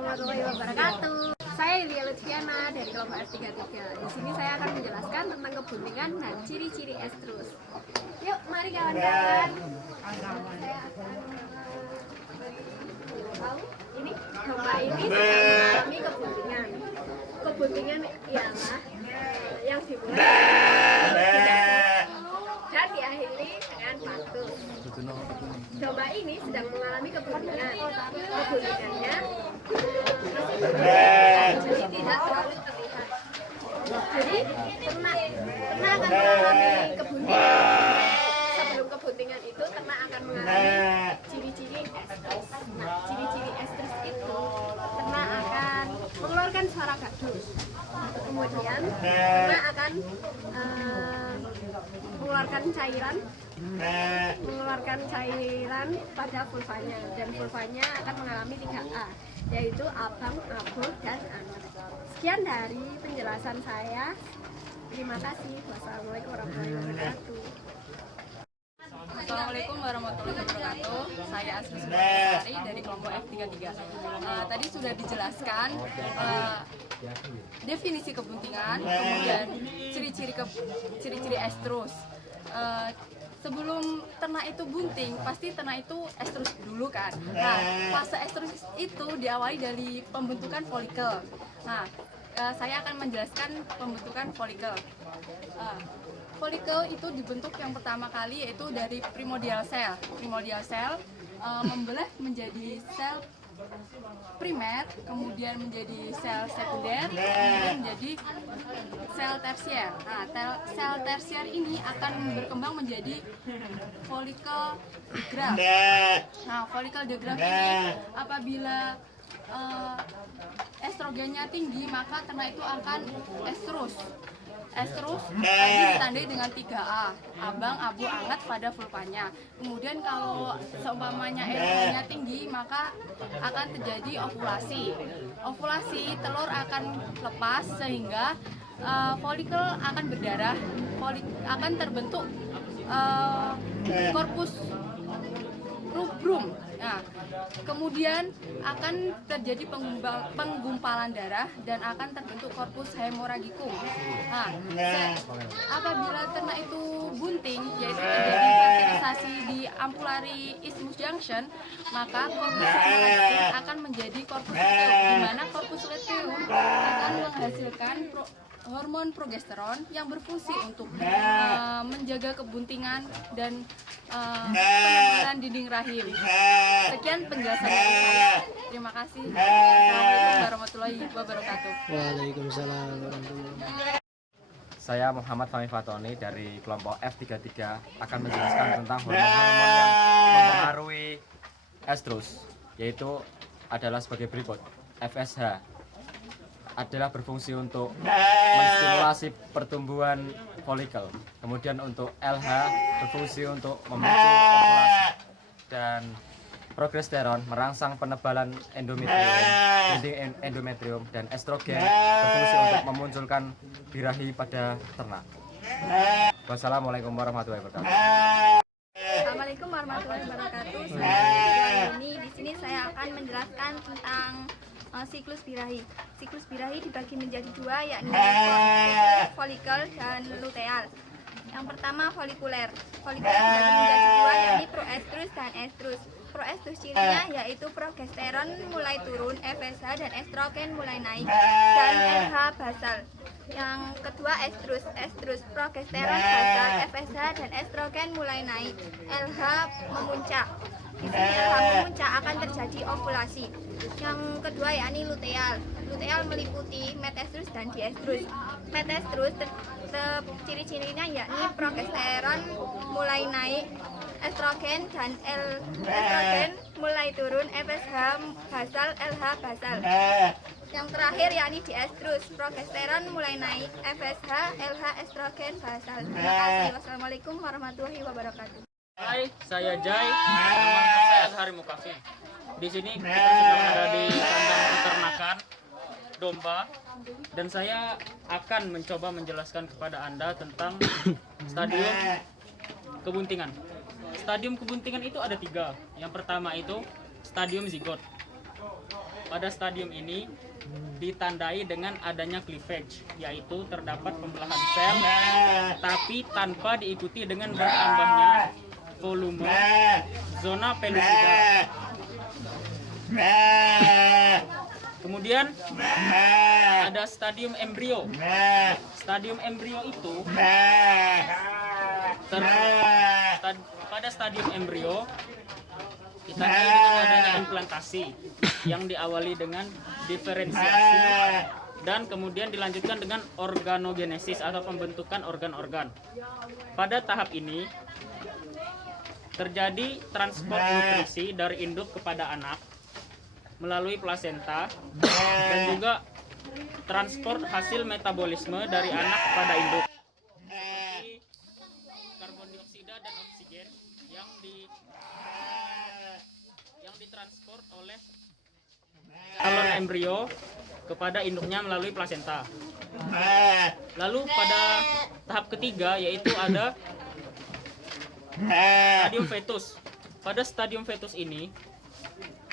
warahmatullahi wabarakatuh. Saya Lilia Lutfiana dari kelompok F33. Di sini saya akan menjelaskan tentang kebuntingan dan ciri-ciri estrus. Yuk, mari kawan-kawan. Saya akan tahu ini domba ini sedang mengalami kebuntingan. Kebuntingan ialah yang dimulai dan diakhiri dengan patus. Domba ini sedang mengalami kebuntingan. Kebuntingannya jadi tidak terlalu terlihat. Jadi ternak akan mengalami kebuntingan. Sebelum kebuntingan itu ternak akan mengalami ciri-ciri estrus. Nah, ciri-ciri estrus itu ternak akan mengeluarkan suara gaduh. Kemudian ternak akan mengeluarkan cairan pada vulvanya, dan vulvanya akan mengalami 3A, yaitu abang, abu, dan anak. Sekian dari penjelasan saya. Terima kasih. Wassalamualaikum warahmatullahi wabarakatuh. Assalamualaikum warahmatullahi wabarakatuh. Saya Asri Subarsari dari kelompok F33. Tadi sudah dijelaskan definisi kebuntingan, kemudian ciri-ciri estrus. Sebelum ternak itu bunting, pasti ternak itu estrus dulu kan. Nah, fase estrus itu diawali dari pembentukan folikel. Nah, saya akan menjelaskan pembentukan folikel. Folikel itu dibentuk yang pertama kali yaitu dari primordial cell. Primordial cell membelah menjadi sel primer, kemudian menjadi sel sekunder, kemudian menjadi sel tersier. Nah, sel tersier ini akan berkembang menjadi folikel digraf. Nah, folikel digraf ini apabila estrogennya tinggi, maka ternak itu akan estrus. Estrus tadi ditandai dengan 3A, abang, abu, anget pada vulvanya. Kemudian kalau seumpamanya estrogennya tinggi, maka akan terjadi ovulasi. Ovulasi, telur akan lepas sehingga folikel akan berdarah, akan terbentuk korpus rubrum. Nah, kemudian akan terjadi penggumpalan darah dan akan terbentuk korpus hemoragicum. Nah, apabila ternak itu bunting, yaitu terjadi fertilisasi di ampullary isthmus junction, maka korpus hemoragicum akan menjadi korpus luteum, di mana korpus luteum akan menghasilkan hormon progesteron yang berfungsi untuk menjaga kebuntingan dan penebalan dinding rahim. Sekian penjelasan dari saya. Terima kasih. Assalamualaikum warahmatullahi wabarakatuh. Waalaikumsalam warahmatullahi wabarakatuh. Saya Muhammad Fahmi Fatoni dari kelompok F33 akan menjelaskan tentang hormon-hormon yang mempengaruhi estrus, yaitu adalah sebagai berikut. FSH adalah berfungsi untuk menstimulasi pertumbuhan folikel. Kemudian untuk LH berfungsi untuk memicu ovulasi, dan progesteron merangsang penebalan endometrium, dinding endometrium, dan estrogen berfungsi untuk memunculkan birahi pada ternak. Wassalamualaikum warahmatullahi wabarakatuh. Assalamualaikum warahmatullahi wabarakatuh. Saya di sini saya akan menjelaskan tentang siklus birahi. Siklus birahi dibagi menjadi dua, yakni folikel dan luteal. Yang pertama folikuler. Folikuler dibagi menjadi dua, yakni proestrus dan estrus. Proestrus cirinya yaitu progesteron mulai turun, FSH dan estrogen mulai naik, dan LH basal. Yang kedua estrus progesteron basal, FSH dan estrogen mulai naik, LH memuncak. Di sini LH memuncak akan terjadi ovulasi. Yang kedua yakni luteal. Luteal meliputi metestrus dan diestrus. Metestrus ciri-cirinya yakni progesteron mulai naik, estrogen dan estrogen mulai turun, FSH basal, LH basal. Yang terakhir yakni diestrus, progesteron mulai naik, FSH, LH, estrogen basal. Terima kasih. Wassalamualaikum warahmatullahi wabarakatuh. Hai, saya Jai. Nama saya Azhari Mukafi. Di sini kita sedang ada di kandang peternakan domba, dan saya akan mencoba menjelaskan kepada Anda tentang stadium kebuntingan. Stadium kebuntingan itu ada 3. Yang pertama itu stadium zigot. pada stadium ini ditandai dengan adanya cleavage, yaitu terdapat pembelahan sel tapi tanpa diikuti dengan bertambahnya volume zona pellucida. Kemudian ada stadium embrio. Stadium embrio itu pada stadium embrio kita dengan adanya implantasi yang diawali dengan diferensiasi dan kemudian dilanjutkan dengan organogenesis atau pembentukan organ-organ. Pada tahap ini terjadi transport nutrisi dari induk kepada anak melalui plasenta dan juga transport hasil metabolisme dari anak kepada induk. Karbon dioksida dan oksigen yang ditransport oleh calon embrio kepada induknya melalui plasenta. Lalu pada tahap ketiga yaitu ada stadium fetus. Pada stadium fetus ini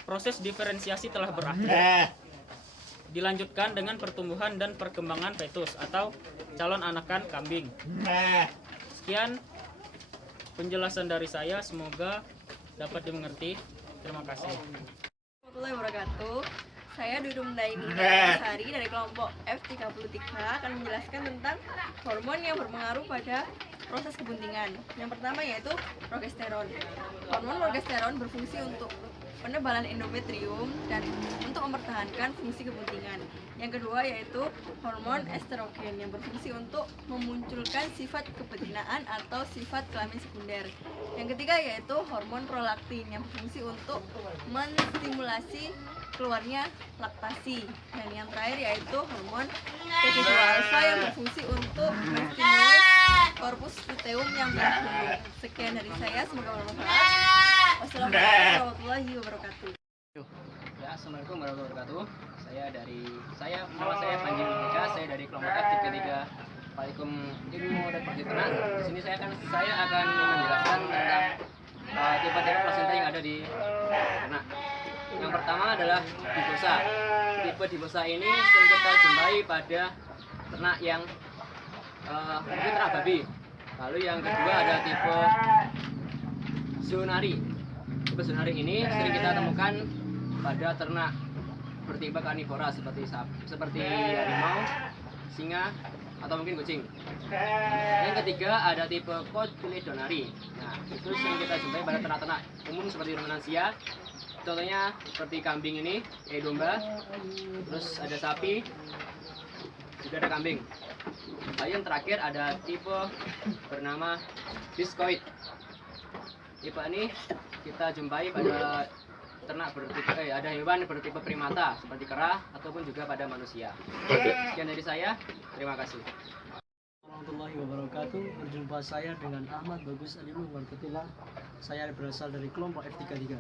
proses diferensiasi telah berakhir. Dilanjutkan dengan pertumbuhan dan perkembangan fetus atau calon anakan kambing. Sekian penjelasan dari saya, semoga dapat dimengerti. Terima kasih. Warahmatullahi wabarakatuh. Saya Dudung Daini Sari dari kelompok F33 akan menjelaskan tentang hormon yang berpengaruh pada proses kebuntingan. Yang pertama yaitu progesteron. Hormon progesteron berfungsi untuk penebalan endometrium dan untuk mempertahankan fungsi kebuntingan. Yang kedua yaitu hormon estrogen yang berfungsi untuk memunculkan sifat kebetinaan atau sifat kelamin sekunder. Yang ketiga yaitu hormon prolaktin yang berfungsi untuk menstimulasi keluarnya laktasi. Dan yang terakhir yaitu hormon T2 alfa yang berfungsi untuk menstimulus korpus luteum yang bertumbuh. Sekian dari saya, semoga bermanfaat. Wassalamualaikum warahmatullahi wabarakatuh. Ya, assalamualaikum warahmatullahi wabarakatuh. Nama saya Panji Indonesia, saya dari kelompok F33 Palikum Ilmu dan Perhitanan. Di sini saya akan menjelaskan tentang tipe-tipe plasenta yang ada di ternak. Yang pertama adalah dibosa. Tipe dibosa ini sering kita jumpai pada ternak yang mungkin ternak babi. Lalu yang kedua ada tipe zonari. Tipe zonari ini sering kita temukan pada ternak bertipe karnivora seperti harimau, singa, atau mungkin kucing. Yang ketiga ada tipe cotyledonari. Nah, itu sering kita jumpai pada ternak-ternak umum seperti ruminansia. Contohnya seperti kambing ini, domba, terus ada sapi, juga ada kambing. Lalu yang terakhir ada tipe bernama discoid. Tipe ini kita jumpai pada ternak ada hewan bertipe primata seperti kera ataupun juga pada manusia. Sekian dari saya, terima kasih. Warahmatullahi wabarakatuh. Berjumpa saya dengan Ahmad Bagus Alimu Warketullah. Saya berasal dari kelompok F33.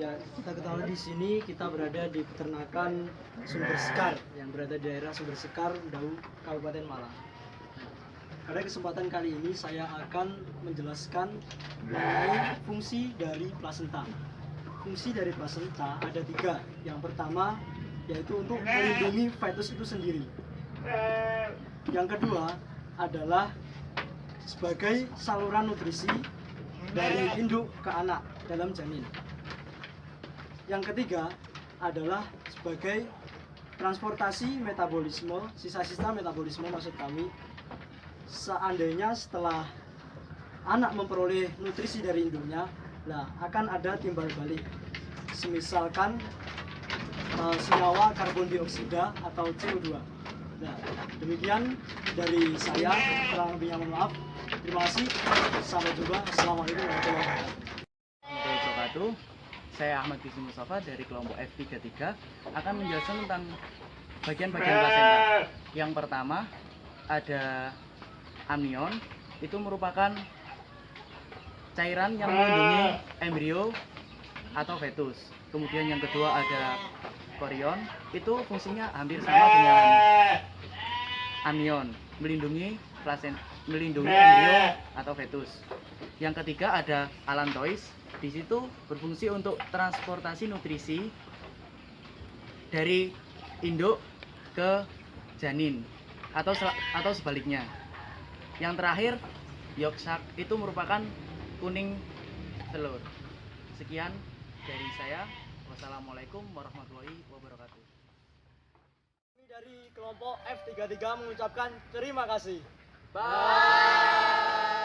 Ya, kita ketahui di sini kita berada di peternakan Sumber Sekar yang berada di daerah Sumber Sekar, Dau, Kabupaten Malang. Pada kesempatan kali ini saya akan menjelaskan mengenai fungsi dari plasenta. Fungsi dari plasenta ada 3. Yang pertama yaitu untuk melindungi fetus itu sendiri. Yang kedua adalah sebagai saluran nutrisi dari induk ke anak dalam janin. Yang ketiga adalah sebagai transportasi metabolisme, sisa-sisa metabolisme maksud kami. Seandainya setelah anak memperoleh nutrisi dari induknya, akan ada timbal balik. Semisalkan senyawa karbon dioksida atau CO2. Nah, demikian dari saya, kurang lebihnya mohon maaf. Terima kasih. Sampai jumpa. Assalamualaikum warahmatullahi wabarakatuh. Saya Ahmad Bisu Mustafa dari kelompok F33 akan menjelaskan tentang bagian-bagian plasenta. Yang pertama ada amnion, itu merupakan cairan yang melindungi embrio atau fetus. Kemudian yang kedua ada korion, itu fungsinya hampir sama dengan amnion, melindungi embrio atau fetus. Yang ketiga ada allantois, di situ berfungsi untuk transportasi nutrisi dari induk ke janin atau sebaliknya. Yang terakhir, yolk sac itu merupakan kuning telur. Sekian dari saya. Wassalamualaikum warahmatullahi wabarakatuh. Kami dari kelompok F33 mengucapkan terima kasih. Bye.